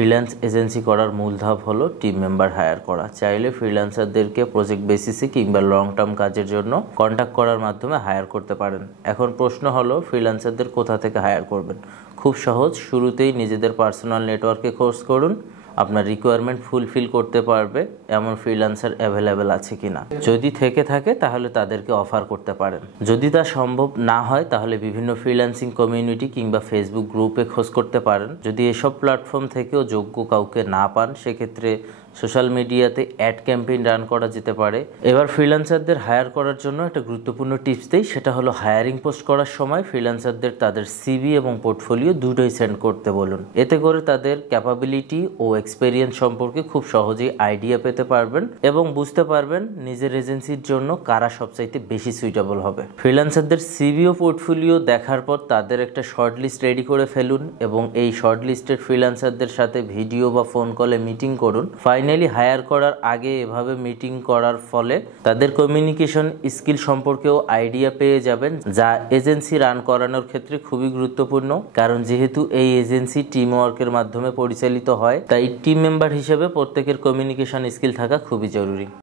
Freelance agency করার মূল ধাপ হলো টিম মেম্বার হায়ার করা। চাইলে ফ্রিল্যান্সারদেরকে প্রজেক্ট বেসিসে কিংবা লং টার্ম কাজের জন্য কন্ট্যাক্ট করার মাধ্যমে হায়ার করতে পারেন। এখন প্রশ্ন হলো ফ্রিল্যান্সারদের কোথা থেকে হায়ার করবেন। খুব সহজ, শুরুতেই নিজেদের পার্সোনাল নেটওয়ার্কে খোঁজ করুন আপনার রিকোয়ারমেন্ট ফুলফিল করতে পারবে এমন ফ্রিল্যান্সার অ্যাভেলেবেল আছে কিনা। যদি থেকে থাকে তাহলে তাদেরকে অফার করতে পারেন। যদি তা সম্ভব না হয় তাহলে বিভিন্ন ফ্রিল্যান্সিং কমিউনিটি কিংবা ফেসবুক গ্রুপে খোঁজ করতে পারেন। যদি এসব প্ল্যাটফর্ম থেকেও যোগ্য কাউকে না পান সেক্ষেত্রে সোশ্যাল মিডিয়াতে অ্যাড ক্যাম্পেইন রান করা যেতে পারে। এবার ফ্রিল্যান্সারদের হায়ার করার জন্য একটা গুরুত্বপূর্ণ টিপস দেই, সেটা হলো হায়ারিং পোস্ট করার সময় ফ্রিল্যান্সারদের তাদের সিভি এবং পোর্টফোলিও দুটোই সেন্ড করতে বলুন। এতে করে তাদের ক্যাপাবিলিটি ও এক্সপেরিয়েন্স সম্পর্কে খুব সহজেই আইডিয়া পেতে পারবেন এবং বুঝতে পারবেন নিজের এজেন্সির জন্য কারা সবচাইতে বেশি সুইটেবল হবে। ফ্রিল্যান্সারদের সিভি ও পোর্টফোলিও দেখার পর তাদের একটা শর্ট লিস্ট রেডি করে ফেলুন এবং এই শর্ট লিস্টেড ফ্রিল্যান্সারদের সাথে ভিডিও বা ফোন কলে মিটিং করুন। ফাইনালি হায়ার করার আগে এভাবে মিটিং করার ফলে তাদের কমিউনিকেশন স্কিল সম্পর্কেও আইডিয়া পেয়ে যাবেন, যা এজেন্সি রান করানোর ক্ষেত্রে খুবই গুরুত্বপূর্ণ। কারণ যেহেতু এই এজেন্সি টিম ওয়ার্কের মাধ্যমে পরিচালিত হয় তাই টিম মেম্বার হিসেবে প্রত্যেকের কমিউনিকেশন স্কিল থাকা খুবই জরুরি।